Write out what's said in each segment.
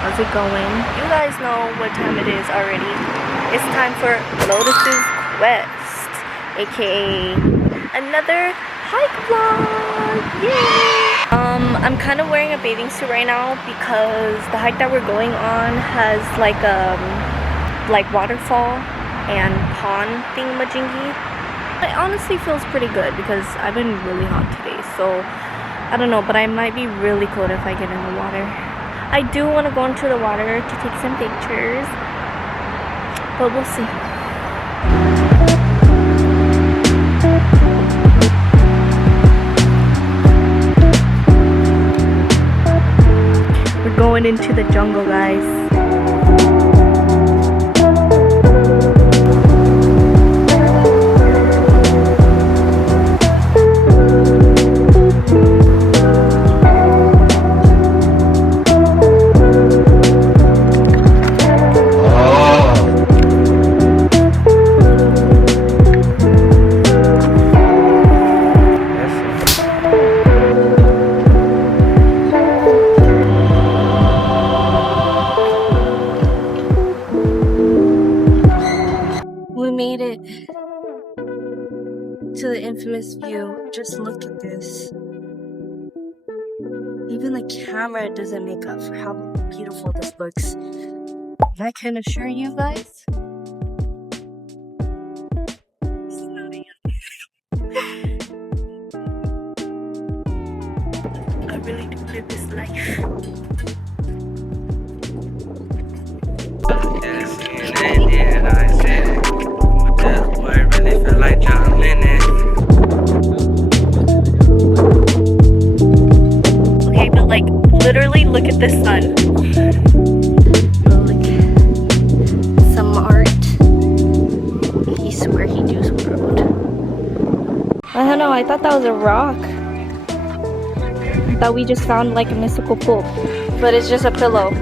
How's it going? You guys know what time it is already. It's time for Lotus's Quest, aka another hike vlog. Yay! I'm kind of wearing a bathing suit right now because the hike that we're going on has like waterfall and pond thingamajiggy. It honestly feels pretty good because I've been really hot today, so I don't know, but I might be really cold if I get in the water. I do want to go into the water to take some pictures, but we'll see. We're going into the jungle, guys. We made it to the infamous view. Just look at this. Even the camera doesn't make up for how beautiful this looks. And I can assure you guys, I really do live this life. Okay, but like literally look at the sun. Look, some art. He swear he juice world. I don't know, I thought that was a rock. I thought we just found like a mystical pool, but it's just a pillow.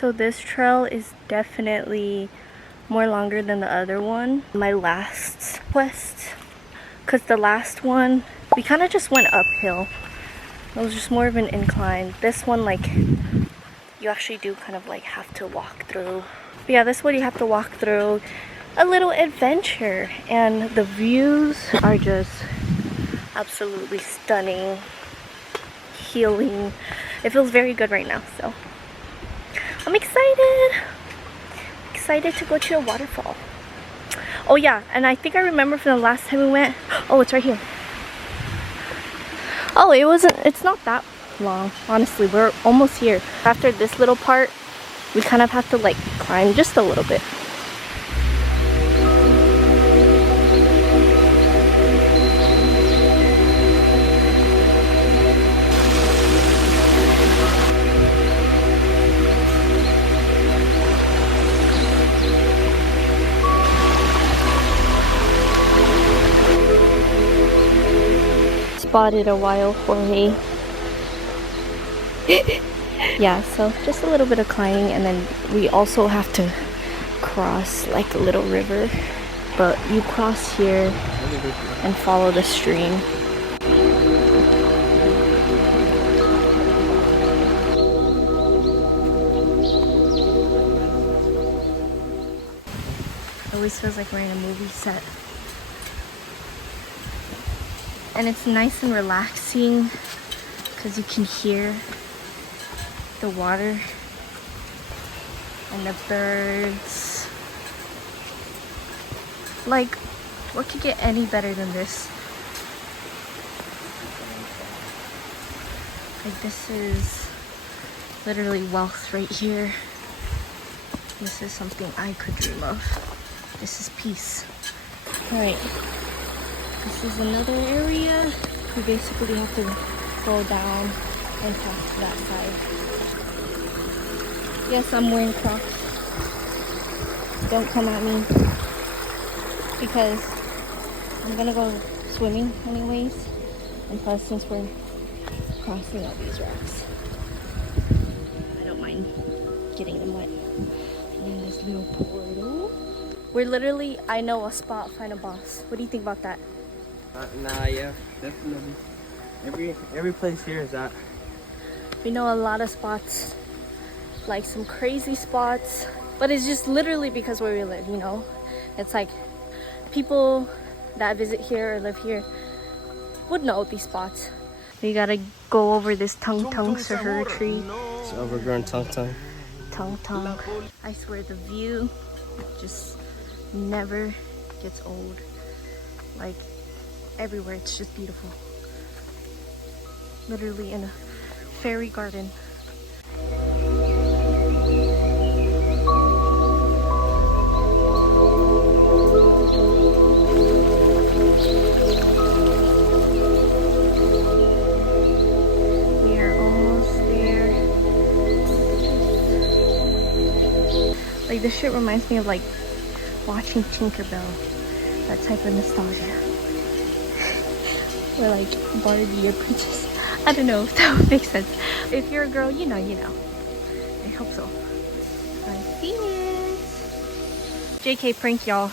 So this trail is definitely more longer than the other one. My last quest, because the last one, we kind of just went uphill. It was just more of an incline. This one, like, you actually do kind of like have to walk through. But yeah, this one you have to walk through a little adventure. And the views are just absolutely stunning, healing. It feels very good right now, so I'm excited to go to a waterfall. Oh yeah, and I think I remember from the last time we went. Oh, it's right here. Oh, it's not that long, honestly. We're almost here. After this little part, we kind of have to like climb just a little bit. Spotted a wild horsey. Yeah, so just a little bit of climbing, and then we also have to cross like a little river, but you cross here and follow the stream. It always feels like we're in a movie set. And it's nice and relaxing because you can hear the water and the birds. Like, what could get any better than this? Like, this is literally wealth right here. This is something I could dream of. This is peace. Alright. This is another area. We basically have to go down and pass to that side. Yes, I'm wearing Crocs. Don't come at me. because I'm gonna go swimming anyways. And plus, since we're crossing all these rocks, I don't mind getting them wet. And this little portal. We're literally, I know a spot, find a boss. What do you think about that? Nah, yeah, definitely. Every place here is that. We know a lot of spots, like some crazy spots, but it's just literally because where we live, you know? It's like people that visit here or live here would know these spots. We gotta go over this tung sahur tree. It's overgrown tung. Tung. I swear the view just never gets old. Like everywhere, it's just beautiful. Literally in a fairy garden. We are almost there. Like this shit reminds me of like watching Tinkerbell. That type of nostalgia. Or like Barbie or Princess. I don't know if that would make sense. If you're a girl, you know. I hope so. I see it. JK prank, y'all.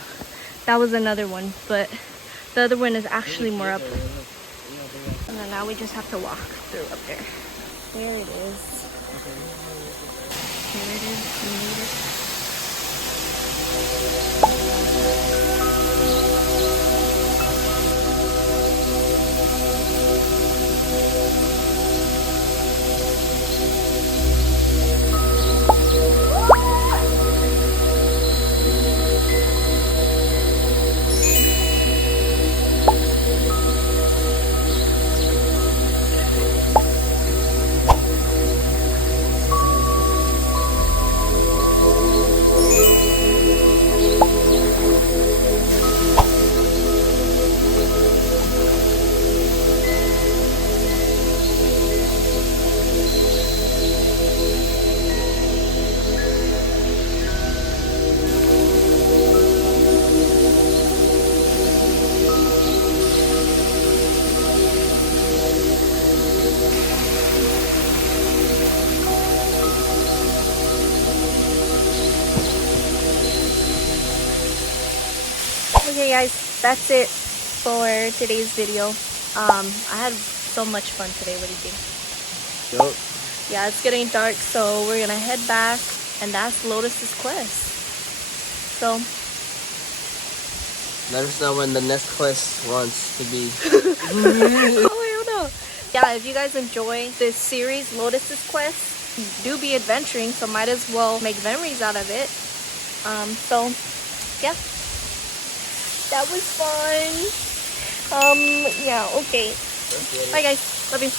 That was another one, but the other one is actually more up. And then now we just have to walk through up there. There it is. There it is. We made it. Okay guys, that's it for today's video. I had so much fun today. What do you think? Yup. Yeah, it's getting dark, so we're gonna head back, and that's Lotus's quest. So Let us know when the next quest wants to be. oh, I don't know. Yeah, if you guys enjoy this series, Lotus's quest, do be adventuring, so might as well make memories out of it. So yeah. That was fun. Yeah, okay. Bye guys. Love you.